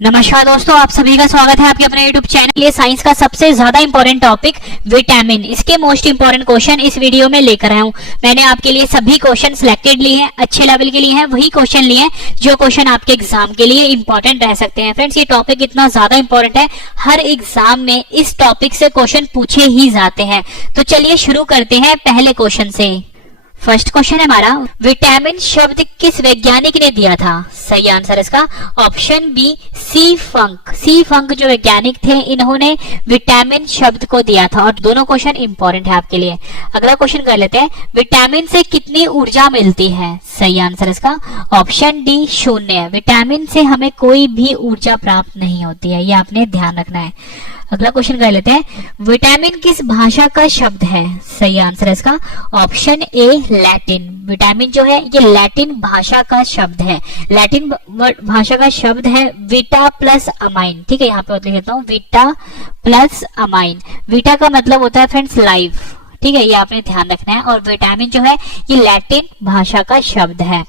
नमस्कार दोस्तों, आप सभी का स्वागत है आपके अपने YouTube चैनल। ये साइंस का सबसे ज्यादा इंपॉर्टेंट टॉपिक विटामिन, इसके मोस्ट इंपॉर्टेंट क्वेश्चन इस वीडियो में लेकर आया हूं। मैंने आपके लिए सभी क्वेश्चन सिलेक्टेड लिए हैं, अच्छे लेवल के लिए हैं, वही क्वेश्चन लिए हैं जो क्वेश्चन आपके एग्जाम के लिए इंपॉर्टेंट रह सकते हैं। फ्रेंड्स, ये टॉपिक इतना ज्यादा इंपॉर्टेंट है, हर एग्जाम में इस टॉपिक से क्वेश्चन पूछे ही जाते हैं। तो चलिए शुरू करते हैं पहले क्वेश्चन से। फर्स्ट क्वेश्चन है हमारा, विटामिन शब्द किस वैज्ञानिक ने दिया था? सही आंसर इसका ऑप्शन बी सी फंक। सी फंक जो वैज्ञानिक थे, इन्होंने विटामिन शब्द को दिया था। और दोनों क्वेश्चन इंपॉर्टेंट है आपके लिए। अगला क्वेश्चन कर लेते हैं, विटामिन से कितनी ऊर्जा मिलती है? सही आंसर इसका ऑप्शन डी 0। विटामिन से हमें कोई भी ऊर्जा प्राप्त नहीं होती है, ये आपने ध्यान रखना है। अगला क्वेश्चन कर लेते हैं, विटामिन किस भाषा का शब्द है? सही आंसर है इसका ऑप्शन ए लैटिन। विटामिन जो है ये लैटिन भाषा का शब्द है। लैटिन भाषा का शब्द है विटा प्लस अमाइन। ठीक है, यहाँ पे लिख देता हूँ विटा प्लस अमाइन। विटा का मतलब होता है फ्रेंड्स लाइफ। ठीक है, ये आपने ध्यान रखना है। और विटामिन जो है ये लैटिन भाषा का शब्द है।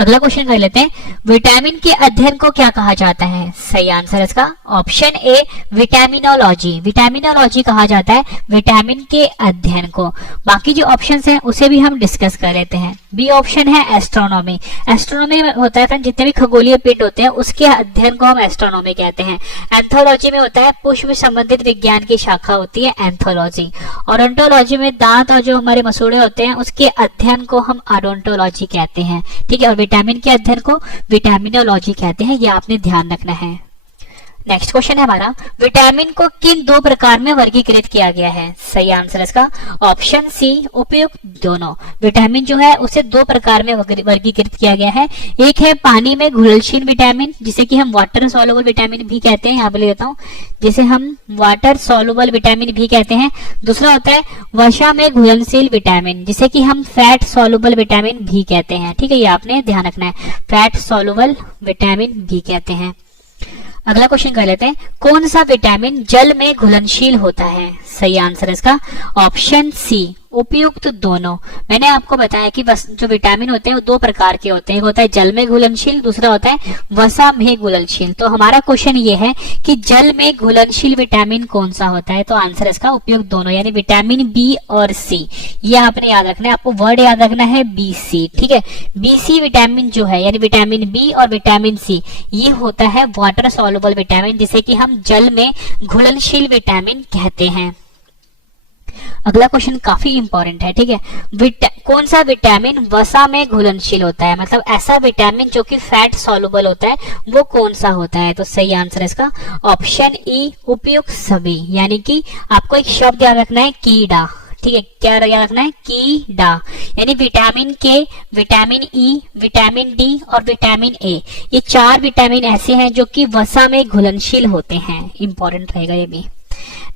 अगला क्वेश्चन कर लेते हैं, विटामिन के अध्ययन को क्या कहा जाता है? सही आंसर इसका ऑप्शन ए विटामिनोलॉजी। विटामिनोलॉजी कहा जाता है विटामिन के अध्ययन को। बाकी जो ऑप्शंस हैं उसे भी हम डिस्कस कर लेते हैं। बी ऑप्शन है एस्ट्रोनॉमी। एस्ट्रोनॉमी में होता है फ्रेंड जितने भी खगोलीय पिंड होते हैं उसके अध्ययन को हम एस्ट्रोनॉमी कहते हैं। एंथोलॉजी में होता है पुष्प संबंधित विज्ञान की शाखा होती है एंथोलॉजी। और ओडोंटोलॉजी में दांत और जो हमारे मसूड़े होते हैं उसके अध्ययन को हम ओडोंटोलॉजी कहते हैं। ठीक है, और विटामिन के अध्ययन को विटामिनोलॉजी कहते हैं, ये आपने ध्यान रखना है। नेक्स्ट क्वेश्चन है हमारा, विटामिन को किन दो प्रकार में वर्गीकृत किया गया है? सही आंसर इसका ऑप्शन सी उपयुक्त दोनों। विटामिन जो है उसे दो प्रकार में वर्गीकृत किया गया है। एक है पानी में घुलनशील विटामिन, जिसे कि हम वाटर सॉल्युबल विटामिन भी कहते हैं। यहाँ पे ले देता हूँ, जिसे हम वाटर सॉल्युबल विटामिन भी कहते हैं। दूसरा होता है वसा में घुलनशील विटामिन, जिसे कि हम फैट सॉल्युबल विटामिन भी कहते हैं। ठीक है, ये आपने ध्यान रखना है, फैट सॉल्युबल विटामिन भी कहते हैं। अगला क्वेश्चन कर लेते हैं, कौन सा विटामिन जल में घुलनशील होता है? सही आंसर इसका ऑप्शन सी उपयुक्त दोनों। मैंने आपको बताया कि जो विटामिन होते हैं वो दो प्रकार के होते हैं, एक होता है जल में घुलनशील, दूसरा होता है वसा में घुलनशील। तो हमारा क्वेश्चन ये है कि जल में घुलनशील विटामिन कौन सा होता है? तो आंसर इसका उपयुक्त दोनों, यानी विटामिन बी और सी। ये आपने याद रखना है, आपको वर्ड याद रखना है बी सी। ठीक है, बी सी विटामिन जो है यानी विटामिन बी और विटामिन सी, ये होता है वाटर सॉल्युबल विटामिन, जिसे कि हम जल में घुलनशील विटामिन कहते हैं। अगला क्वेश्चन काफी इंपॉर्टेंट है। ठीक है, कौन सा विटामिन वसा में घुलनशील होता है? मतलब ऐसा विटामिन जो कि फैट सॉल्युबल होता है, वो कौन सा होता है? तो सही आंसर इसका ऑप्शन ई उपयुक्त सभी। यानी कि आपको एक शब्द याद रखना है कीड़ा। ठीक है, क्या याद रखना है? कीड़ा। यानी विटामिन के, विटामिन ई, विटामिन डी और विटामिन ए, ये चार विटामिन ऐसे हैं जो कि वसा में घुलनशील होते हैं। इंपॉर्टेंट रहेगा ये भी।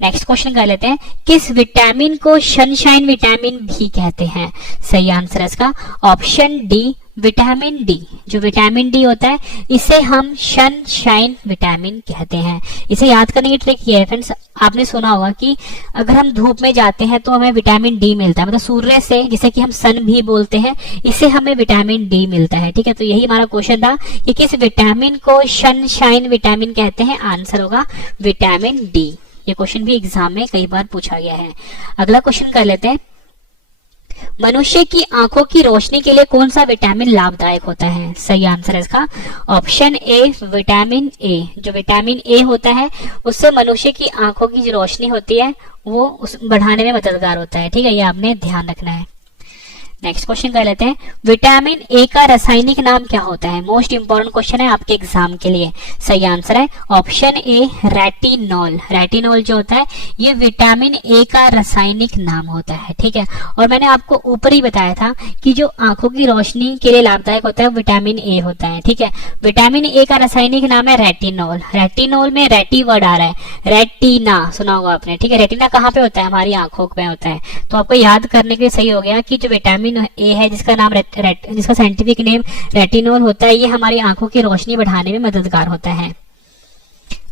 नेक्स्ट क्वेश्चन कर लेते हैं, किस विटामिन को सनशाइन विटामिन भी कहते हैं? सही आंसर है इसका ऑप्शन डी विटामिन डी। जो विटामिन डी होता है इसे हम सनशाइन विटामिन कहते हैं। इसे याद करने की ट्रिक ये है फ्रेंड्स, आपने सुना होगा कि अगर हम धूप में जाते हैं तो हमें विटामिन डी मिलता है, मतलब सूर्य से, जिसे कि हम सन भी बोलते हैं, इससे हमें विटामिन डी मिलता है। ठीक है, तो यही हमारा क्वेश्चन था कि किस विटामिन को सनशाइन विटामिन कहते हैं? आंसर होगा विटामिन डी। ये क्वेश्चन भी एग्जाम में कई बार पूछा गया है। अगला क्वेश्चन कर लेते हैं, मनुष्य की आंखों की रोशनी के लिए कौन सा विटामिन लाभदायक होता है? सही आंसर है इसका ऑप्शन ए विटामिन ए। जो विटामिन ए होता है उससे मनुष्य की आंखों की जो रोशनी होती है वो बढ़ाने में मददगार होता है। ठीक है, ये आपने ध्यान रखना है। नेक्स्ट क्वेश्चन कर लेते हैं, विटामिन ए का रासायनिक नाम क्या होता है? मोस्ट इंपोर्टेंट क्वेश्चन है आपके एग्जाम के लिए। सही आंसर है ऑप्शन ए रेटिनॉल। रेटिनॉल जो होता है ये विटामिन ए का रासायनिक नाम होता है। ठीक है, और मैंने आपको ऊपर ही बताया था कि जो आंखों की रोशनी के लिए लाभदायक होता है वो विटामिन ए होता है। ठीक है, विटामिन ए का रासायनिक नाम है रेटिनॉल। रेटिनॉल में रेटी वर्ड आ रहा है, रेटिना सुना होगा आपने। ठीक है, रेटिना कहाँ पे होता है? हमारी आंखों में होता है। तो आपको याद करने के लिए सही हो गया कि जो विटामिन ए है जिसका नाम जिसका साइंटिफिक नेम रेटिनॉल होता है, ये हमारी आंखों की रोशनी बढ़ाने में मददगार होता है।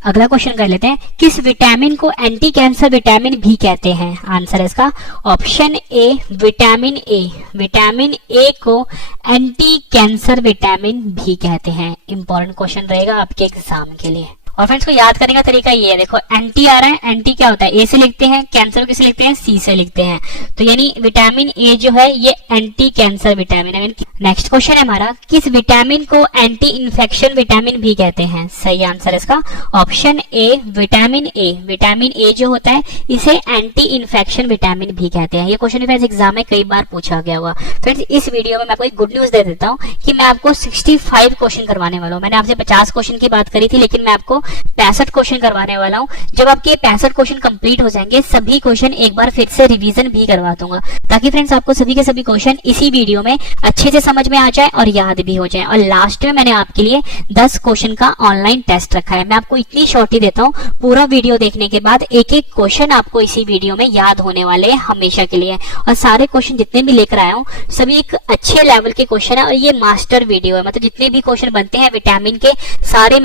अगला क्वेश्चन कर लेते हैं, किस विटामिन को एंटी कैंसर विटामिन भी कहते हैं? आंसर है इसका option A vitamin A. Vitamin A को एंटी कैंसर विटामिन भी कहते हैं। इंपॉर्टेंट क्वेश्चन रहेगा आपके एग्जाम के लिए। और फ्रेंड्स को याद करने का तरीका ये है, देखो एंटी आ रहा है, एंटी क्या होता है? ए से लिखते हैं, कैंसर किसे लिखते हैं? सी से लिखते हैं। तो यानी विटामिन ए जो है ये एंटी कैंसर विटामिन है। नेक्स्ट क्वेश्चन है हमारा, किस विटामिन को एंटी इन्फेक्शन विटामिन भी कहते हैं? सही आंसर है इसका option A vitamin A. Vitamin A जो होता है इसे एंटी इन्फेक्शन विटामिन भी कहते हैं। ये क्वेश्चन फ्रेंड्स एग्जाम में कई बार पूछा गया हुआ। फ्रेंड्स इस वीडियो में मैं आपको एक गुड न्यूज दे देता हूँ कि मैं आपको 65 क्वेश्चन करवाने वाला हूँ। मैंने आपसे 50 क्वेश्चन की बात करी थी, लेकिन मैं आपको 65 क्वेश्चन करवाने वाला हूँ। जब आपके 65 क्वेश्चन कंप्लीट हो जाएंगे, सभी क्वेश्चन एक बार फिर से रिवीजन भी करवा दूंगा, ताकि फ्रेंड्स आपको सभी के सभी क्वेश्चन इसी वीडियो में अच्छे से समझ में आ जाए और याद भी हो जाए। और लास्ट में मैंने आपके लिए 10 क्वेश्चन का ऑनलाइन टेस्ट रखा है। मैं आपको इतनी शॉर्टी देता हूँ, पूरा वीडियो देखने के बाद एक एक क्वेश्चन आपको इसी वीडियो में याद होने वाले हैं हमेशा के लिए। और सारे क्वेश्चन जितने भी लेकर आया हूँ सभी एक अच्छे लेवल के क्वेश्चन है, और ये मास्टर वीडियो है। मतलब जितने भी क्वेश्चन बनते हैं विटामिन के सारे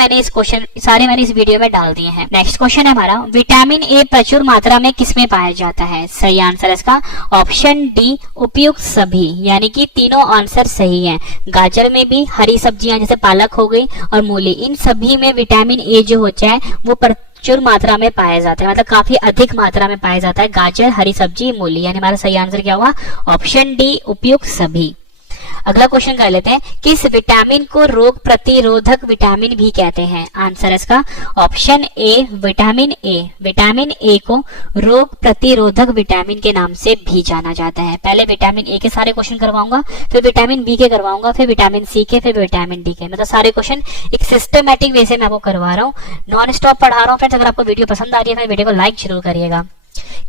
मैंने इस वीडियो में डाल दिए हैं। नेक्स्ट क्वेश्चन है हमारा, विटामिन ए प्रचुर मात्रा में किसमें पाया जाता है? सही आंसर है इसका ऑप्शन डी उपयुक्त सभी, यानी कि तीनों आंसर सही हैं। गाजर में भी, हरी सब्जियां जैसे पालक हो गई और मूली, इन सभी में विटामिन ए जो होता है वो प्रचुर मात्रा में पाया जाता है। मतलब काफी अधिक मात्रा में पाया जाता है गाजर, हरी सब्जी, मूली, यानी हमारा सही आंसर क्या हुआ? ऑप्शन डी उपयुक्त सभी। अगला क्वेश्चन कर लेते हैं, किस विटामिन को रोग प्रतिरोधक विटामिन भी कहते हैं? आंसर है इसका option A vitamin A. Vitamin A को रोग प्रतिरोधक विटामिन के नाम से भी जाना जाता है। पहले विटामिन ए के सारे क्वेश्चन करवाऊंगा, फिर विटामिन बी के करवाऊंगा, फिर विटामिन सी के, फिर विटामिन डी के। मतलब सारे क्वेश्चन एक सिस्टमैटिक वे से मैं आपको करवा रहा हूँ, नॉन स्टॉप पढ़ा रहा हूँ। फ्रेंड्स अगर आपको वीडियो पसंद आ रही है, वीडियो को लाइक जरूर करिएगा।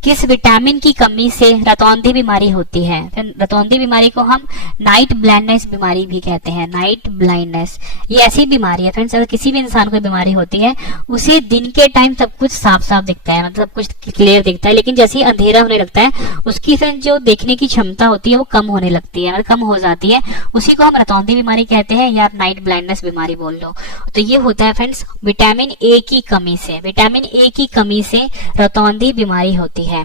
किस विटामिन की कमी से रतौंधी बीमारी होती है? रतौंधी बीमारी को हम नाइट ब्लाइंडनेस बीमारी भी कहते हैं। नाइट ब्लाइंडनेस ये ऐसी बीमारी है फ्रेंड्स, अगर किसी भी इंसान को बीमारी होती है उसे दिन के टाइम सब कुछ साफ साफ दिखता है, मतलब कुछ क्लियर दिखता है, लेकिन जैसे ही अंधेरा होने लगता है उसकी फ्रेंड्स जो देखने की क्षमता होती है वो कम होने लगती है, कम हो जाती है। उसी को हम रतौंधी बीमारी कहते हैं या नाइट ब्लाइंडनेस बीमारी बोल लो। तो ये होता है फ्रेंड्स विटामिन ए की कमी से। विटामिन ए की कमी से रतौंधी बीमारी होती है।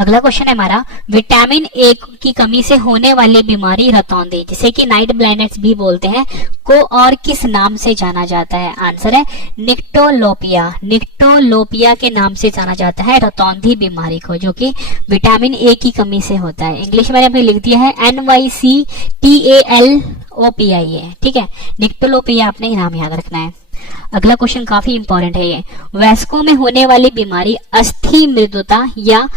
अगला क्वेश्चन है हमारा, विटामिन ए की कमी से होने वाली बीमारी रतौंधी, जिसे कि नाइट ब्लाइंडनेस भी बोलते हैं, को और किस नाम से जाना जाता है? आंसर है निक्टोलोपिया। निक्टोलोपिया के नाम से जाना जाता है रतौंधी बीमारी को, जो कि विटामिन ए की कमी से होता है। इंग्लिश में मैंने लिख दिया है NYCTALOPIA, ठीक है। निक्टोलोपिया आपने नाम याद रखना है। अगला क्वेश्चन काफी इंपॉर्टेंट है ये, वयस्कों में होने वाली बीमारी अस्थि मृदुता या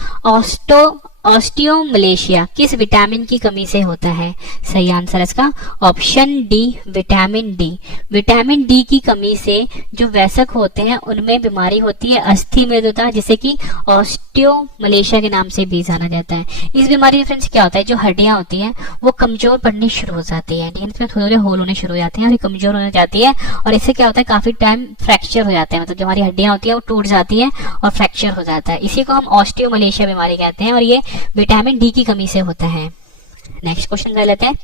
ऑस्टियोमलेशिया किस विटामिन की कमी से होता है? सही आंसर है इसका option D vitamin D. Vitamin D की कमी से जो वयस्क होते हैं उनमें बीमारी होती है अस्थि मृदुता, जिसे कि ऑस्टियोमलेशिया के नाम से भी जाना जाता है। इस बीमारी में फ्रेंड्स क्या होता है, जो हड्डियां होती हैं वो कमजोर पड़नी शुरू हो जाती है, इसमें थोड़े थोड़े होल होने शुरू हो जाते हैं और ये कमजोर हो जाती है, और इससे क्या होता है काफी टाइम फ्रैक्चर हो जाते हैं, मतलब जो हमारी हड्डियां होती है वो टूट जाती है और फ्रैक्चर हो जाता है। इसी को हम ऑस्टियोमलेशिया बीमारी कहते हैं, और ये विटामिन डी की कमी से होता है। नेक्स्ट क्वेश्चन कर लेते हैं,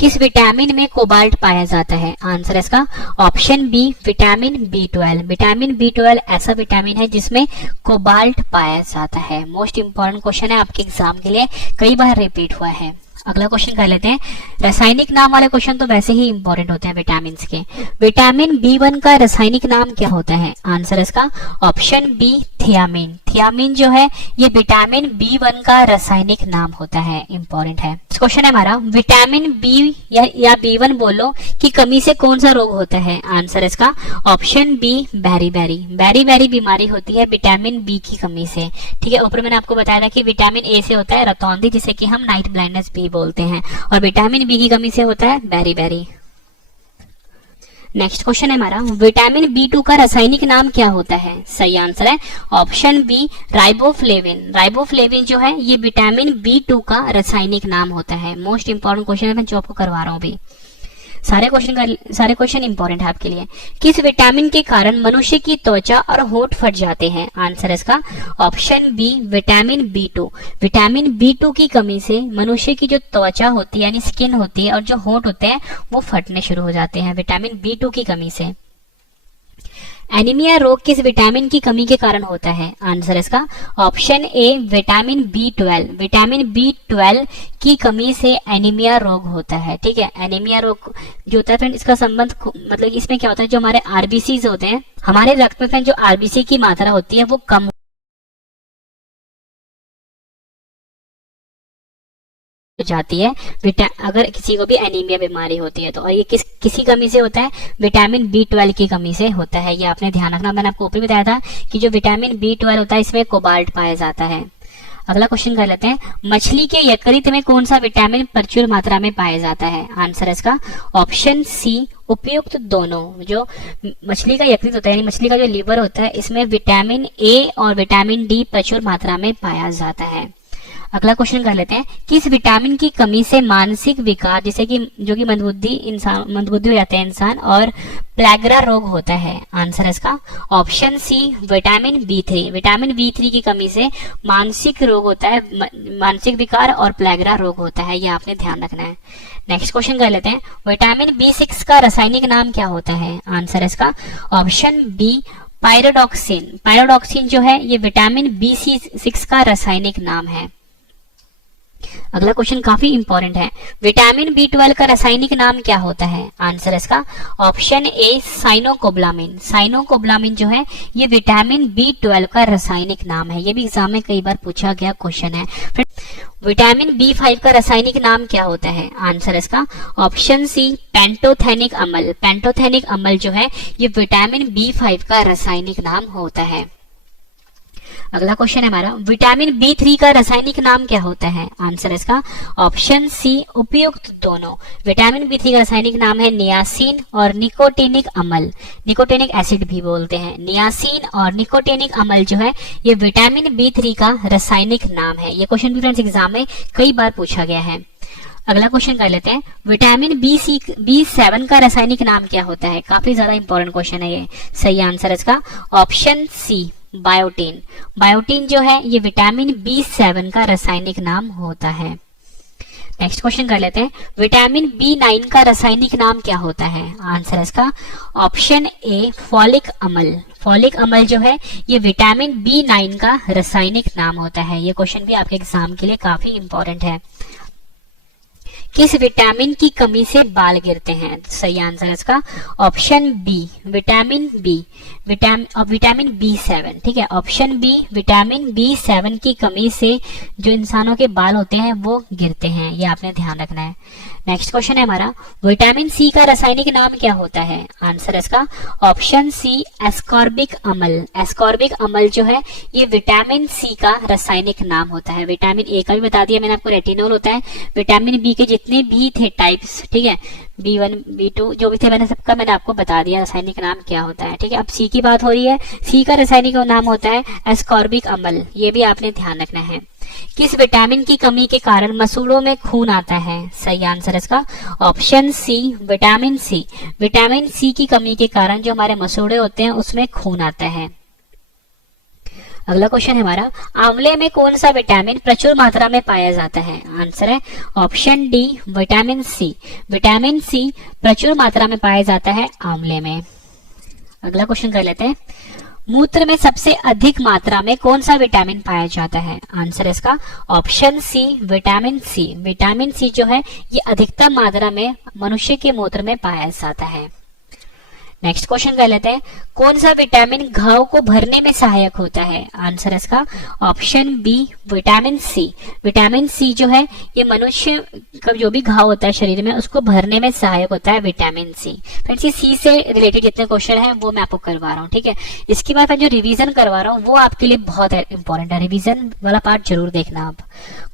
किस विटामिन में कोबाल्ट पाया जाता है? आंसर है इसका option B vitamin B12। Vitamin B12 ऐसा विटामिन है जिसमें कोबाल्ट पाया जाता है। मोस्ट इंपॉर्टेंट क्वेश्चन है आपके एग्जाम के लिए, कई बार रिपीट हुआ है। अगला क्वेश्चन कर लेते हैं, रासायनिक नाम वाले क्वेश्चन तो वैसे ही इंपॉर्टेंट होते हैं विटामिन के। विटामिन B1 का रासायनिक नाम क्या होता है? आंसर इसका ऑप्शन बी थियामिन। थियामिन जो है ये विटामिन B1 का रासायनिक नाम होता है, इंपॉर्टेंट है। क्वेश्चन है हमारा, विटामिन बी या B1 बोलो की कमी से कौन सा रोग होता है? आंसर इसका ऑप्शन बी बेरी-बेरी। बेरी-बेरी बीमारी होती है विटामिन बी की कमी से, ठीक है। ऊपर मैंने आपको बताया था कि विटामिन ए से होता है रतौंधी, जिसे कि हम नाइट ब्लाइंडनेस भी बोलते हैं, और विटामिन बी की कमी से होता है बेरी-बेरी। नेक्स्ट क्वेश्चन है हमारा, विटामिन B2 का रासायनिक नाम क्या होता है? सही आंसर है ऑप्शन बी राइबोफ्लेविन। राइबोफ्लेविन जो है ये विटामिन B2 का रासायनिक नाम होता है। मोस्ट इंपॉर्टेंट क्वेश्चन है, मैं जो आपको करवा रहा हूँ अभी। सारे क्वेश्चन इंपॉर्टेंट है आपके लिए। किस विटामिन के कारण मनुष्य की त्वचा और होंठ फट जाते हैं? आंसर इसका option B vitamin B2। Vitamin B2 की कमी से मनुष्य की जो त्वचा होती है यानी स्किन होती है और जो होंठ होते हैं वो फटने शुरू हो जाते हैं विटामिन B2 की कमी से। एनीमिया रोग किस विटामिन की कमी के कारण होता है? आंसर इसका option A vitamin B12। Vitamin B12 की कमी से एनीमिया रोग होता है। ठीक है, एनीमिया रोग जो होता है फ्रेंड, इसका संबंध मतलब इसमें क्या होता है, जो हमारे आरबीसी होते हैं, हमारे रक्त में फ्रेंड जो आरबीसी की मात्रा होती है वो कम जाती है अगर किसी को भी एनीमिया बीमारी होती है तो। और ये किसी कमी से होता है? विटामिन B12 की कमी से होता है। ये आपने ध्यान रखना। मैंने आपको ऊपर बताया था कि जो विटामिन B12 होता है इसमें कोबाल्ट पाया जाता है। अगला क्वेश्चन कर लेते हैं, मछली के यकृत में कौन सा विटामिन प्रचुर मात्रा में पाया जाता है? आंसर इसका ऑप्शन सी उपयुक्त दोनों। जो मछली का यकृत होता है यानी मछली का जो लीवर होता है, इसमें विटामिन ए और विटामिन डी प्रचुर मात्रा में पाया जाता है। अगला क्वेश्चन कर लेते हैं, किस विटामिन की कमी से मानसिक विकार जैसे कि जो कि मंदबुद्धि हो जाते हैं इंसान और प्लेगरा रोग होता है? आंसर इसका option C vitamin B3। Vitamin B3 की कमी से मानसिक रोग होता है, मानसिक विकार और प्लेगरा रोग होता है। ये आपने ध्यान रखना है। नेक्स्ट क्वेश्चन कर लेते हैं, विटामिन B6 का रासायनिक नाम क्या होता है? आंसर इसका ऑप्शन बी पायरोडॉक्सिन। पायरोडॉक्सिन जो है ये विटामिन B6 का रासायनिक नाम है। अगला क्वेश्चन काफी इंपॉर्टेंट है, विटामिन B12 का रासायनिक नाम क्या होता है? आंसर इसका ऑप्शन ए साइनोकोब्लामिन। साइनोकोब्लामिन जो है ये विटामिन B12 का रासायनिक नाम है। ये भी एग्जाम में कई बार पूछा गया क्वेश्चन है। विटामिन B5 का रासायनिक नाम क्या होता है? आंसर इसका ऑप्शन सी पेंटोथेनिक अम्ल। पेंटोथेनिक अम्ल जो है ये विटामिन B5 का रासायनिक नाम होता है। अगला क्वेश्चन है हमारा, विटामिन B3 का रासायनिक नाम क्या होता है? आंसर इसका ऑप्शन सी उपयुक्त दोनों। विटामिन B3 का रासायनिक नाम है नियासिन और निकोटिनिक अम्ल। निकोटिनिक एसिड भी बोलते हैं। नियासिन और निकोटिनिक अम्ल जो है ये विटामिन B3 का रासायनिक नाम है। ये क्वेश्चन भी फ्रेंड्स एग्जाम में कई बार पूछा गया है। अगला क्वेश्चन कर लेते हैं, विटामिन B7 का रासायनिक नाम क्या होता है? काफी ज्यादा इंपॉर्टेंट क्वेश्चन है ये। सही आंसर इसका ऑप्शन सी बायोटीन। बायोटीन जो है ये विटामिन B7 का रासायनिक नाम होता है। नेक्स्ट क्वेश्चन कर लेते हैं, विटामिन B9 का रासायनिक नाम क्या होता है? आंसर इसका ऑप्शन ए फॉलिक अम्ल। फॉलिक अम्ल जो है ये विटामिन B9 का रासायनिक नाम होता है। ये क्वेश्चन भी आपके एग्जाम के लिए काफी इंपॉर्टेंट है। किस विटामिन की कमी से बाल गिरते हैं? सही आंसर इसका option B vitamin B. Vitamin B7। ठीक है, ऑप्शन बी विटामिन B7 की कमी से जो इंसानों के बाल होते हैं वो गिरते हैं। ये आपने ध्यान रखना है। नेक्स्ट क्वेश्चन है हमारा, विटामिन सी का रासायनिक नाम क्या होता है? आंसर इसका ऑप्शन सी एस्कॉर्बिक अम्ल। एस्कॉर्बिक अम्ल जो है ये विटामिन सी का रासायनिक नाम होता है। विटामिन ए का भी बता दिया मैंने आपको, रेटिनॉल होता है। विटामिन बी के जितने भी थे टाइप्स, ठीक है, B1 B2 जो भी थे मैंने आपको बता दिया रासायनिक नाम क्या होता है। ठीक है, अब सी की बात हो रही है। सी का रासायनिक नाम होता है एस्कॉर्बिक अम्ल। ये भी आपने ध्यान रखना है। किस विटामिन की कमी के कारण मसूड़ों में खून आता है? सही आंसर इसका option C vitamin C. Vitamin C की कमी के कारण जो हमारे मसूड़े होते हैं उसमें खून आता है। अगला क्वेश्चन है हमारा, आंवले में कौन सा विटामिन प्रचुर मात्रा में पाया जाता है? आंसर है option D vitamin C. Vitamin C प्रचुर मात्रा में पाया जाता है आंवले में। अगला क्वेश्चन कर लेते हैं, मूत्र में सबसे अधिक मात्रा में कौन सा विटामिन पाया जाता है? आंसर इसका option C vitamin C. Vitamin C जो है ये अधिकतम मात्रा में मनुष्य के मूत्र में पाया जाता है। नेक्स्ट क्वेश्चन कर लेते हैं, कौन सा विटामिन घाव को भरने में सहायक होता है? आंसर इसका option B vitamin C. Vitamin C जो है ये मनुष्य का जो भी घाव होता है शरीर में उसको भरने में सहायक होता है विटामिन सी। फ्रेंड्स ये सी से रिलेटेड जितने क्वेश्चन है वो मैं आपको करवा रहा हूँ। ठीक है, इसके बाद मैं जो रिवीजन करवा रहा हूँ वो आपके लिए बहुत इंपॉर्टेंट है। रिवीजन वाला पार्ट जरूर देखना आप।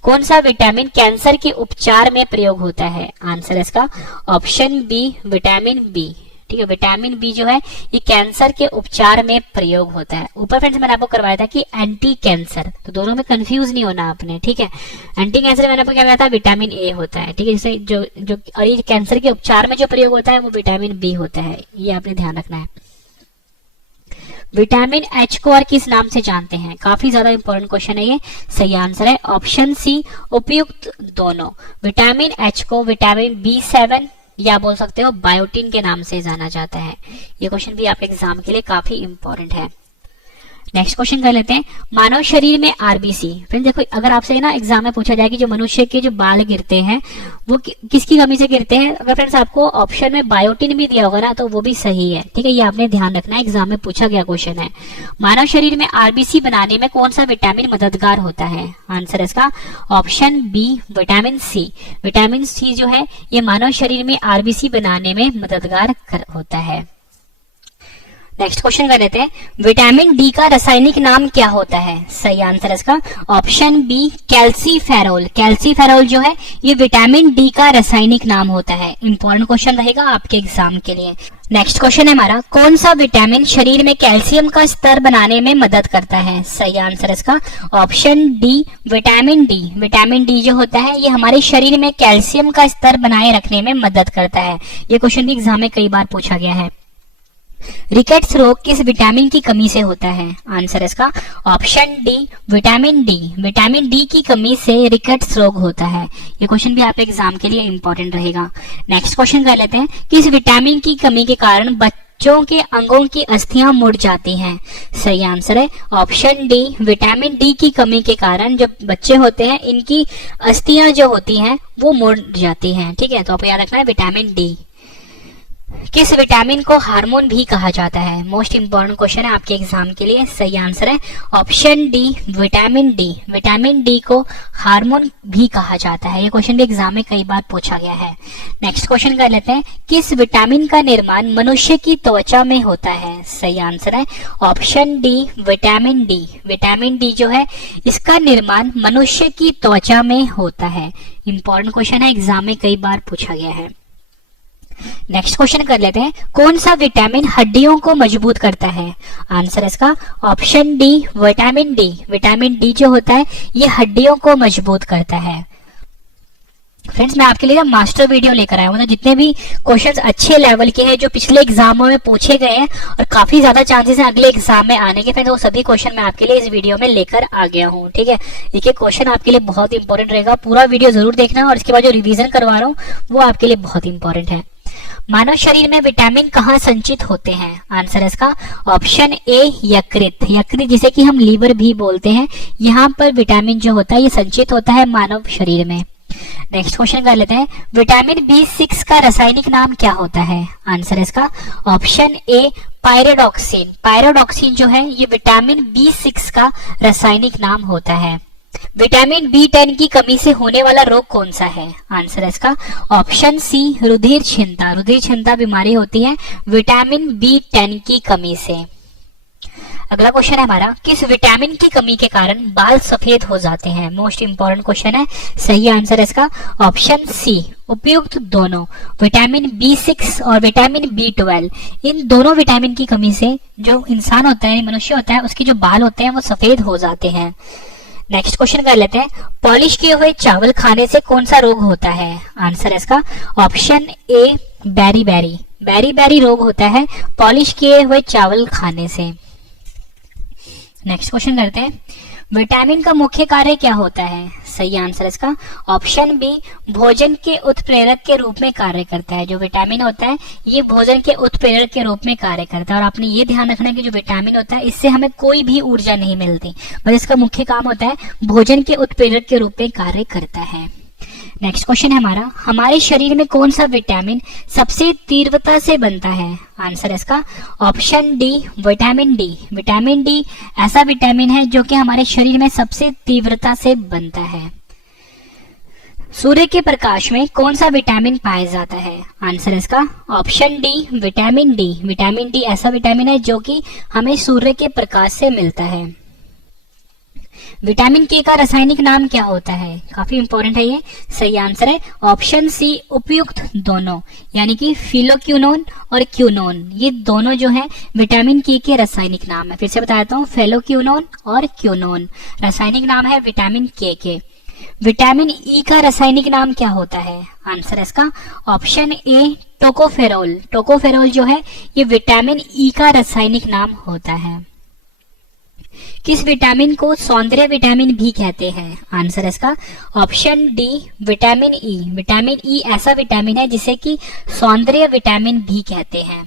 कौन सा विटामिन कैंसर के उपचार में प्रयोग होता है? आंसर इसका ऑप्शन बी विटामिन बी। ठीक है, विटामिन बी जो है ये कैंसर के उपचार में प्रयोग होता है। ऊपर फ्रेंड्स मैंने आपको करवाया था कि एंटी कैंसर, तो दोनों में कंफ्यूज नहीं होना आपने। ठीक है, एंटी कैंसर मैंने आपको क्या बताया था, विटामिन ए होता है। ठीक है, जैसे जो और ये कैंसर के उपचार में जो प्रयोग होता है वो विटामिन बी होता है। ये आपने ध्यान रखना है। विटामिन एच को और किस नाम से जानते हैं? काफी ज्यादा इंपॉर्टेंट क्वेश्चन है ये। सही आंसर है ऑप्शन सी उपयुक्त दोनों। विटामिन एच को विटामिन B7 या बोल सकते हो बायोटिन के नाम से जाना जाता है। ये क्वेश्चन भी आपके एग्जाम के लिए काफी इंपॉर्टेंट है। नेक्स्ट क्वेश्चन कर लेते हैं, मानव शरीर में आरबीसी। फ्रेंड्स देखो, अगर आपसे ना एग्जाम में पूछा जाए कि जो मनुष्य के जो बाल गिरते हैं वो किसकी कमी से गिरते हैं, अगर फ्रेंड्स आपको ऑप्शन में बायोटिन भी दिया होगा ना तो वो भी सही है, ठीक है। ये आपने ध्यान रखना है, एग्जाम में पूछा गया क्वेश्चन है। मानव शरीर में आरबीसी बनाने में कौन सा विटामिन मददगार होता है? आंसर है इसका option B vitamin C. Vitamin C जो है ये मानव शरीर में आरबीसी बनाने में मददगार होता है। नेक्स्ट क्वेश्चन कर लेते हैं, विटामिन डी का रासायनिक नाम क्या होता है? सही आंसर है इसका ऑप्शन बी कैल्सीफेरॉल। कैल्सीफेरॉल जो है ये विटामिन डी का रासायनिक नाम होता है। इंपॉर्टेंट क्वेश्चन रहेगा आपके एग्जाम के लिए। नेक्स्ट क्वेश्चन है हमारा, कौन सा विटामिन शरीर में कैल्शियम का स्तर बनाने में मदद करता है? सही आंसर है इसका option D vitamin D. Vitamin D जो होता है ये हमारे शरीर में कैल्शियम का स्तर बनाए रखने में मदद करता है। ये क्वेश्चन भी एग्जाम में कई बार पूछा गया है। रिकेट्स रोग किस विटामिन की कमी से होता है? आंसर है इसका option D vitamin D. Vitamin D की कमी से रिकेट्स रोग होता है। ये क्वेश्चन भी आप एग्जाम के लिए इंपॉर्टेंट रहेगा। नेक्स्ट क्वेश्चन कर लेते हैं, किस विटामिन की कमी के कारण बच्चों के अंगों की अस्थियां मुड़ जाती हैं? सही आंसर है ऑप्शन डी विटामिन डी की कमी के कारण जो बच्चे होते हैं इनकी अस्थियां जो होती हैं वो मुड़ जाती हैं, ठीक है। तो आपको याद रखना है विटामिन डी। किस विटामिन को हार्मोन भी कहा जाता है? मोस्ट इंपोर्टेंट क्वेश्चन है आपके एग्जाम के लिए। सही आंसर है option D vitamin D. Vitamin D को हार्मोन भी कहा जाता है। ये क्वेश्चन भी एग्जाम में कई बार पूछा गया है। नेक्स्ट क्वेश्चन कर लेते हैं, किस विटामिन का निर्माण मनुष्य की त्वचा में होता है? सही आंसर है option D vitamin D. Vitamin D जो है इसका निर्माण मनुष्य की त्वचा में होता है। इंपॉर्टेंट क्वेश्चन है, एग्जाम में कई बार पूछा गया है। नेक्स्ट क्वेश्चन कर लेते हैं, कौन सा विटामिन हड्डियों को मजबूत करता है? आंसर है इसका option D vitamin D. Vitamin D जो होता है ये हड्डियों को मजबूत करता है। फ्रेंड्स मैं आपके लिए मास्टर वीडियो लेकर आया हूं, मतलब जितने भी क्वेश्चंस अच्छे लेवल के हैं जो पिछले एग्जामों में पूछे गए हैं और काफी ज्यादा चांसेस हैं अगले एग्जाम में आने के, फ्रेंड्स वो सभी क्वेश्चन मैं आपके लिए इस वीडियो में लेकर आ गया हूं, ठीक है। एक एक क्वेश्चन आपके लिए बहुत इंपॉर्टेंट रहेगा, पूरा वीडियो जरूर देखना और इसके बाद जो रिविजन करवा रहा हूँ वो आपके लिए बहुत इंपॉर्टेंट है। मानव शरीर में विटामिन कहाँ संचित होते हैं? आंसर है इसका ऑप्शन ए यकृत। यकृत जिसे कि हम लीवर भी बोलते हैं, यहाँ पर विटामिन जो होता है ये संचित होता है मानव शरीर में। नेक्स्ट क्वेश्चन कर लेते हैं, विटामिन B6 का रासायनिक नाम क्या होता है? आंसर है इसका ऑप्शन ए पायरोडॉक्सिन। पायरोडॉक्सिन जो है ये विटामिन B6 का रासायनिक नाम होता है। विटामिन B10 की कमी से होने वाला रोग कौन सा है? आंसर है इसका ऑप्शन सी रुधिर क्षीणता। रुधिर क्षीणता बीमारी होती है विटामिन B10 की कमी से। अगला क्वेश्चन है हमारा, किस विटामिन की कमी के कारण बाल सफेद हो जाते हैं? मोस्ट इंपॉर्टेंट क्वेश्चन है। सही आंसर है इसका ऑप्शन सी उपयुक्त दोनों। विटामिन B6 और विटामिन B12 इन दोनों विटामिन की कमी से जो इंसान होता है, मनुष्य होता है, उसके जो बाल होते हैं वो सफेद हो जाते हैं। नेक्स्ट क्वेश्चन कर लेते हैं, पॉलिश किए हुए चावल खाने से कौन सा रोग होता है? आंसर है इसका ऑप्शन ए बेरी-बेरी। बेरी-बेरी रोग होता है पॉलिश किए हुए चावल खाने से। नेक्स्ट क्वेश्चन करते हैं, विटामिन का मुख्य कार्य क्या होता है? सही आंसर इसका ऑप्शन बी भोजन के उत्प्रेरक के रूप में कार्य करता है। जो विटामिन होता है ये भोजन के उत्प्रेरक के रूप में कार्य करता है। और आपने ये ध्यान रखना है कि जो विटामिन होता है इससे हमें कोई भी ऊर्जा नहीं मिलती, बस इसका मुख्य काम होता है भोजन के उत्प्रेरक के रूप में कार्य करता है। नेक्स्ट क्वेश्चन है हमारा, हमारे शरीर में कौन सा विटामिन सबसे तीव्रता से बनता है? आंसर है इसका option D vitamin D. Vitamin D ऐसा विटामिन है जो कि हमारे शरीर में सबसे तीव्रता से बनता है। सूर्य के प्रकाश में कौन सा विटामिन पाया जाता है? आंसर है इसका option D vitamin D. Vitamin D ऐसा विटामिन है जो कि हमें सूर्य के प्रकाश से मिलता है। विटामिन के का रासायनिक नाम क्या होता है? काफी इंपॉर्टेंट है ये। सही आंसर है ऑप्शन सी उपयुक्त दोनों, यानी कि फिलोक्विनोन और क्विनोन, ये दोनों जो है विटामिन के रासायनिक नाम है। फिर से बता देता हूँ, फिलोक्विनोन और क्विनोन रासायनिक नाम है विटामिन के। विटामिन ई का रासायनिक नाम क्या होता है? आंसर है इसका ऑप्शन ए टोकोफेरोल। टोकोफेरोल जो है ये विटामिन ई का रासायनिक नाम होता है। किस विटामिन को सौंदर्य विटामिन भी कहते हैं? आंसर इसका option D vitamin E. Vitamin E ऐसा विटामिन है जिसे कि सौंदर्य विटामिन भी कहते हैं।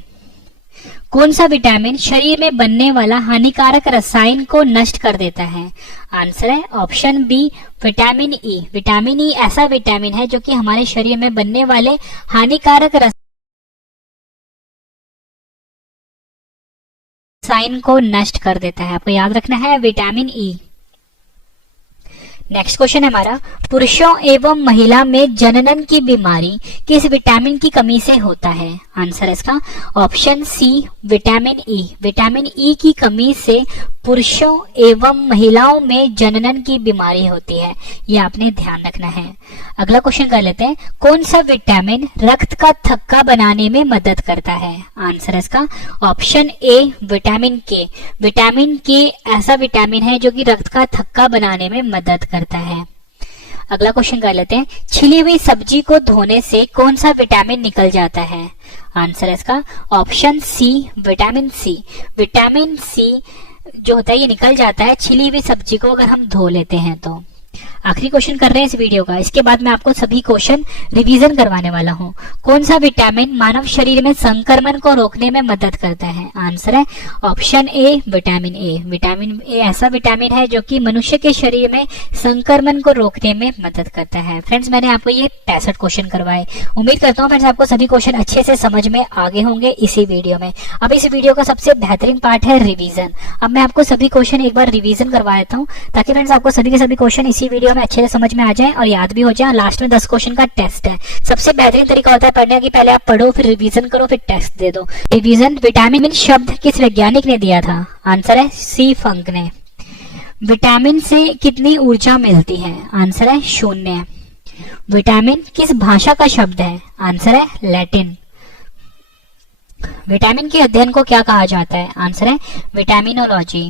कौन सा विटामिन शरीर में बनने वाला हानिकारक रसायन को नष्ट कर देता है? आंसर है option B vitamin E. Vitamin E ऐसा विटामिन है जो कि हमारे शरीर में बनने वाले हानिकारक रसायन को नष्ट कर देता है। आपको याद रखना है विटामिन ई। नेक्स्ट क्वेश्चन है हमारा, पुरुषों एवं महिला में जननन की बीमारी किस विटामिन की कमी से होता है? आंसर इसका option C vitamin E. Vitamin E की कमी से पुरुषों एवं महिलाओं में जननन की बीमारी होती है, ये आपने ध्यान रखना है। अगला क्वेश्चन कर लेते हैं, कौन सा विटामिन रक्त का थक्का बनाने में मदद करता है? आंसर इसका ऑप्शन ए विटामिन के। विटामिन के ऐसा विटामिन है जो कि रक्त का थक्का बनाने में मदद करता है। अगला क्वेश्चन कर लेते हैं, छिली हुई सब्जी को धोने से कौन सा विटामिन निकल जाता है? आंसर इसका option C vitamin C. Vitamin C जो होता है ये निकल जाता है छिली हुई सब्जी को अगर हम धो लेते हैं तो। आखिरी क्वेश्चन कर रहे हैं इस वीडियो का, इसके बाद मैं आपको सभी क्वेश्चन रिवीजन करवाने वाला हूँ। कौन सा विटामिन मानव शरीर में संक्रमण को रोकने में मदद करता है? आंसर है option A vitamin A. Vitamin A ऐसा विटामिन है जो कि मनुष्य के शरीर में संक्रमण को रोकने में मदद करता है। फ्रेंड्स, मैंने आपको ये 65 क्वेश्चन करवाए। उम्मीद करता हूँ फ्रेंड्स आपको सभी क्वेश्चन अच्छे से समझ में आगे होंगे इसी वीडियो में। अब इस वीडियो का सबसे बेहतरीन पार्ट है रिवीजन। अब मैं आपको सभी क्वेश्चन एक बार रिवीजन करवा देता हूँ ताकि फ्रेंड्स आपको सभी के सभी क्वेश्चन इसी वीडियो में अच्छे से समझ में आ जाए और याद भी हो जाए। लास्ट में 10 क्वेश्चन का टेस्ट है। सबसे बेहतरीन तरीका होता है पढ़ने की, पहले आप पढ़ो फिर रिवीजन करो फिर टेस्ट दे दो। रिवीजन, विटामिन शब्द किस वैज्ञानिक ने दिया था? आंसर है सी फंक ने। विटामिन से कितनी ऊर्जा मिलती है? आंसर है 0। विटामिन किस भाषा का शब्द है? आंसर है लैटिन। विटामिन के अध्ययन को क्या कहा जाता है? आंसर है विटामिनोलॉजी।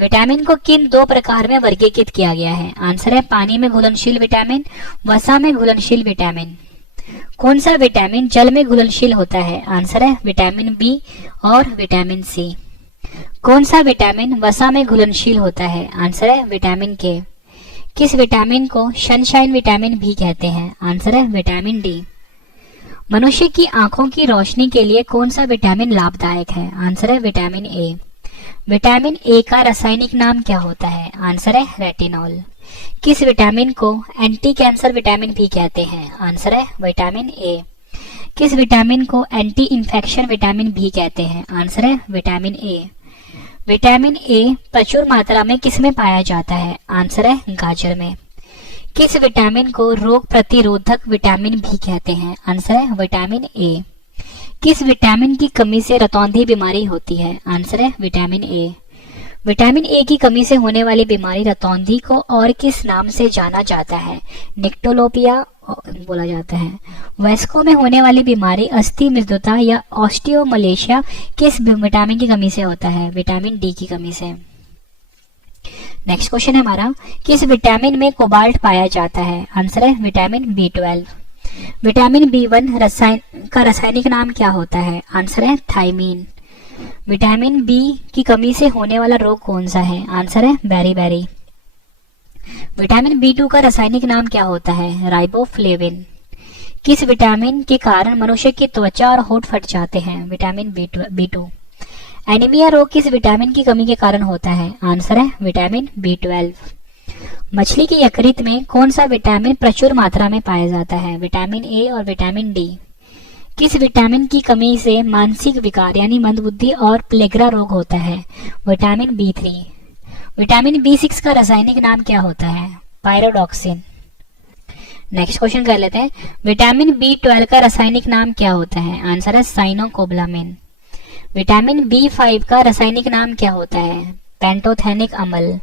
विटामिन को किन 2 प्रकार में वर्गीकृत किया गया है? आंसर है पानी में घुलनशील विटामिन, वसा में घुलनशील विटामिन। कौन सा विटामिन जल में घुलनशील होता है? आंसर है विटामिन बी और विटामिन सी। कौन सा विटामिन वसा में घुलनशील होता है? आंसर है विटामिन के। किस विटामिन को सनशाइन विटामिन भी कहते हैं? आंसर है विटामिन डी। मनुष्य की आंखों की रोशनी के लिए कौन सा विटामिन लाभदायक है? आंसर है विटामिन ए। विटामिन ए का रासायनिक नाम क्या होता है? आंसर है रेटिनॉल। किस विटामिन को एंटी कैंसर विटामिन भी कहते हैं? आंसर है विटामिन ए। किस विटामिन को एंटी इंफेक्शन विटामिन भी कहते हैं? आंसर है विटामिन ए। विटामिन ए प्रचुर मात्रा में किस में पाया जाता है? आंसर है गाजर में। किस विटामिन को रोग प्रतिरोधक विटामिन भी कहते हैं? आंसर है विटामिन ए। किस विटामिन की कमी से रतौंधी बीमारी होती है? आंसर है विटामिन ए। विटामिन ए की कमी से होने वाली बीमारी रतौंधी को और किस नाम से जाना जाता है? निक्टोलोपिया बोला जाता है। वयस्कों में होने वाली बीमारी अस्थि मृदुता या ऑस्टियोमलेशिया किस विटामिन की कमी से होता है? विटामिन डी की कमी से। नेक्स्ट क्वेश्चन है हमारा, किस विटामिन में कोबाल्ट पाया जाता है? आंसर है विटामिन B12। विटामिन B1 का रासायनिक नाम क्या होता है? आंसर है थायमीन। विटामिन बी की कमी से होने वाला रोग कौन सा है? आंसर है बेरीबेरी। विटामिन B2 का रासायनिक नाम क्या होता है? राइबोफ्लेविन। किस विटामिन के कारण मनुष्य की त्वचा और होंठ फट जाते हैं? Vitamin B2। एनीमिया रोग किस विटामिन की कमी के कारण होता है? आंसर है विटामिन B12। मछली के यकृत में कौन सा विटामिन प्रचुर मात्रा में पाया जाता है? विटामिन ए और विटामिन डी। किस विटामिन की कमी से मानसिक विकार यानी मंदबुद्धि और प्लेग्रा रोग होता है? Vitamin B3। विटामिन B6 का रासायनिक नाम क्या होता है? पायरोडॉक्सिन। नेक्स्ट क्वेश्चन कर लेते हैं, विटामिन B12 का रासायनिक नाम क्या होता है? आंसर है साइनोकोबालामिन। विटामिन B5 का रासायनिक नाम क्या होता है? पेंटोथेनिक अम्ल।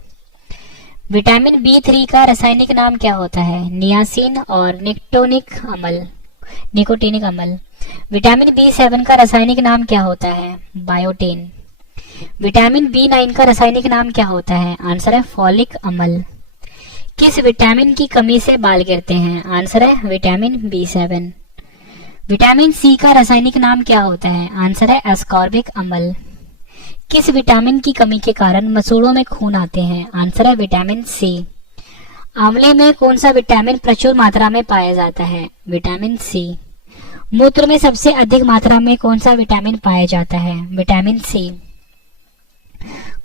विटामिन B3 का रासायनिक नाम क्या होता है? नियासिन और निकोटीनिक अम्ल। विटामिन B7 का रासायनिक नाम क्या होता है? बायोटिन। विटामिन B9 का रासायनिक नाम क्या होता है? आंसर है फॉलिक अम्ल। किस विटामिन की कमी से बाल गिरते हैं? आंसर है विटामिन B7। विटामिन C का रासायनिक नाम क्या होता है? आंसर है एस्कॉर्बिक अम्ल। किस विटामिन की कमी के कारण मसूड़ों में खून आते हैं? आंसर है विटामिन सी। आंवले में कौन सा विटामिन प्रचुर मात्रा में पाया जाता है? Vitamin C. मूत्र में सबसे अधिक मात्रा में कौन सा विटामिन पाया जाता है? Vitamin C.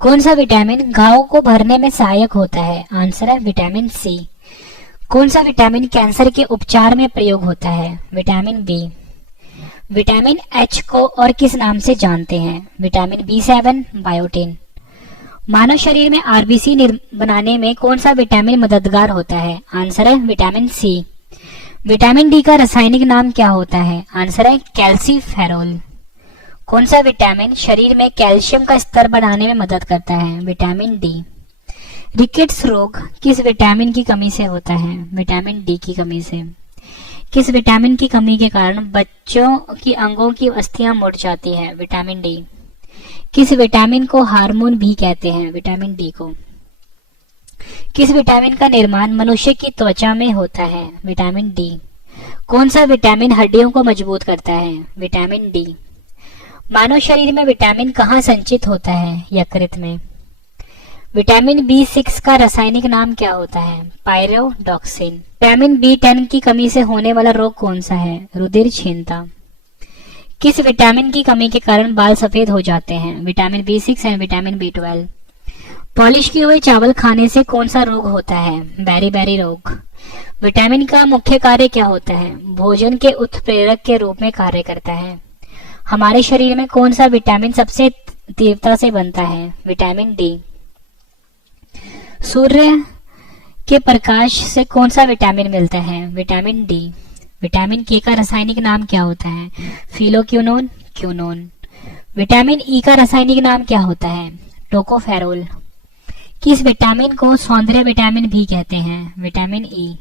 कौन सा विटामिन घाव को भरने में सहायक होता है? आंसर है विटामिन सी। कौन सा विटामिन कैंसर के उपचार में प्रयोग होता है? Vitamin B. विटामिन एच को और किस नाम से जानते हैं? Vitamin B7, biotin. मानव शरीर में आरबीसी बनाने में कौन सा विटामिन मददगार होता है? आंसर है विटामिन सी। विटामिन डी का रासायनिक नाम क्या होता है? आंसर है कैल्सीफेरोल। कौन सा विटामिन शरीर में कैल्शियम का स्तर बढ़ाने में मदद करता है? Vitamin D. रिकेट्स रोग किस विटामिन की कमी से होता है? विटामिन डी की कमी से। किस विटामिन की कमी के कारण बच्चों की अंगों की अस्थियां मुड़ जाती है? Vitamin D. किस विटामिन को हार्मोन भी कहते हैं? विटामिन डी को। किस विटामिन का निर्माण मनुष्य की त्वचा में होता है? Vitamin D. कौन सा विटामिन हड्डियों को मजबूत करता है? Vitamin D. मानव शरीर में विटामिन कहाँ संचित होता है? यकृत में। विटामिन B6 का रासायनिक नाम क्या होता है? पायरोडॉक्सिन। विटामिन B10 की कमी से होने वाला रोग कौन सा है? रुधिर क्षीणता। किस विटामिन की कमी के कारण बाल सफेद हो जाते हैं? Vitamin B6 and vitamin B12। Polish किए हुए चावल खाने से कौन सा रोग होता है? बेरी रोग। विटामिन का मुख्य कार्य क्या होता है? भोजन के उत्प्रेरक के रूप में कार्य करता है। हमारे शरीर में कौन सा विटामिन सबसे तीव्रता से बनता है? Vitamin D. सूर्य के प्रकाश से कौन सा विटामिन मिलता है? Vitamin D. विटामिन के का रासायनिक नाम क्या होता है? Phylloquinone, quinone. विटामिन ई का रासायनिक नाम क्या होता है? टोकोफेरोल। किस विटामिन को सौंदर्य विटामिन भी कहते हैं? Vitamin E.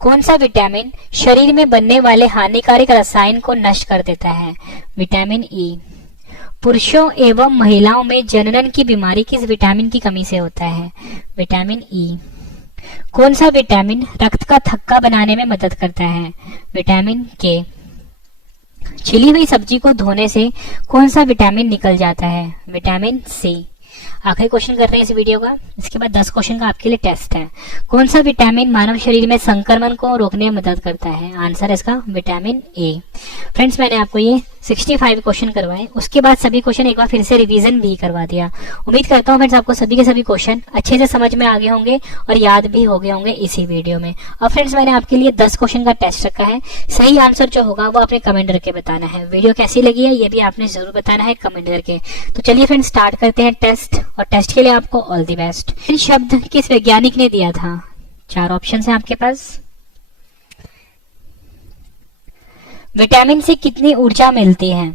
कौन सा विटामिन शरीर में बनने वाले हानिकारक रसायन को नष्ट कर देता है? Vitamin E. पुरुषों एवं महिलाओं में जनन की बीमारी किस विटामिन की कमी से होता है? Vitamin E. कौन सा विटामिन रक्त का थक्का बनाने में मदद करता है? विटामिन के। छिली हुई सब्जी को धोने से कौन सा विटामिन निकल जाता है? Vitamin C. आखिरी क्वेश्चन कर रहे हैं इस वीडियो का। इसके बाद 10 क्वेश्चन का आपके लिए टेस्ट है। कौन सा विटामिन मानव शरीर में संक्रमण को रोकने में मदद करता है? आंसर है इसका विटामिन ए। फ्रेंड्स, मैंने आपको ये 65 क्वेश्चन करवाए, उसके बाद सभी क्वेश्चन एक बार फिर से रिवीजन भी करवा दिया। उम्मीद करता हूँ फ्रेंड्स आपको सभी के सभी क्वेश्चन अच्छे से समझ में आ गए होंगे और याद भी हो गए होंगे इसी वीडियो में। अब फ्रेंड्स, मैंने आपके लिए 10 क्वेश्चन का टेस्ट रखा है। सही आंसर जो होगा वो आपने कमेंट करके बताना है। वीडियो कैसी लगी है ये भी आपने जरूर बताना है कमेंट करके। तो चलिए फ्रेंड्स, स्टार्ट करते हैं टेस्ट, और टेस्ट के लिए आपको ऑल द बेस्ट। शब्द किस वैज्ञानिक ने दिया था? 4 ऑप्शन है आपके पास। विटामिन से कितनी ऊर्जा मिलती है?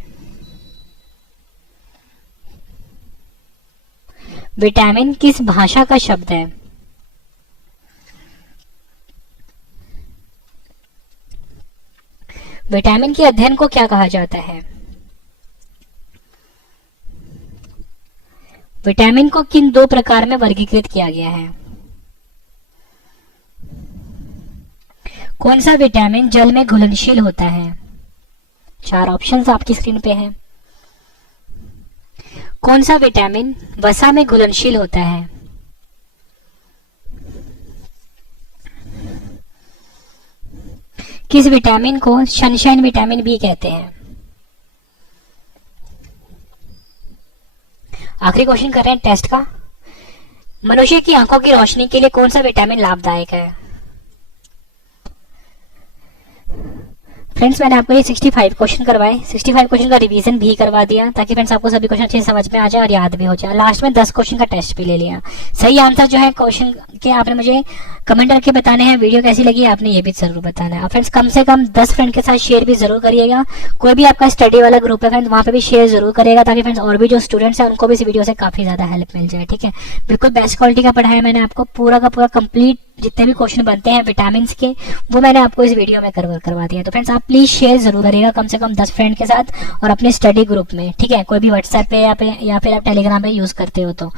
विटामिन किस भाषा का शब्द है? विटामिन के अध्ययन को क्या कहा जाता है? विटामिन को किन 2 प्रकार में वर्गीकृत किया गया है? कौन सा विटामिन जल में घुलनशील होता है? 4 ऑप्शंस आपकी स्क्रीन पे हैं। कौन सा विटामिन वसा में घुलनशील होता है? किस विटामिन को सनशाइन विटामिन भी कहते हैं? आखिरी क्वेश्चन कर रहे हैं टेस्ट का। मनुष्य की आंखों की रोशनी के लिए कौन सा विटामिन लाभदायक है? फ्रेंड्स, मैंने आपको ये 65 क्वेश्चन करवाए, 65 क्वेश्चन का रिवीजन भी करवा दिया ताकि फ्रेंड्स आपको सभी क्वेश्चन अच्छे से समझ में आ जाए और याद भी हो जाए। लास्ट में 10 क्वेश्चन का टेस्ट भी ले लिया। सही आंसर जो है क्वेश्चन के आपने मुझे कमेंट करके बताने हैं। वीडियो कैसी लगी आपने ये भी जरूर बताना है। और फ्रेंड्स, कम से कम 10 फ्रेंड के साथ शेयर भी जरूर करिएगा। कोई भी आपका स्टडी वाला ग्रुप है फ्रेंड्स, वहां पे भी शेयर जरूर करिएगा ताकि फ्रेंड्स और भी जो स्टूडेंट्स हैं उनको भी इस वीडियो से काफी ज्यादा हेल्प मिल जाए। ठीक है, बिल्कुल बेस्ट क्वालिटी का पढ़ाया मैंने आपको, पूरा का पूरा कंप्लीट जितने भी क्वेश्चन बनते हैं विटामिन के वो मैंने आपको इस वीडियो में कवर करवा दिया। तो फ्रेंड्स, आप प्लीज शेयर जरूर करिएगा कम से कम 10 फ्रेंड के साथ और अपने स्टडी ग्रुप में। ठीक है, कोई भी व्हाट्सएप पे या फिर आप टेलीग्राम पे यूज करते हो तो।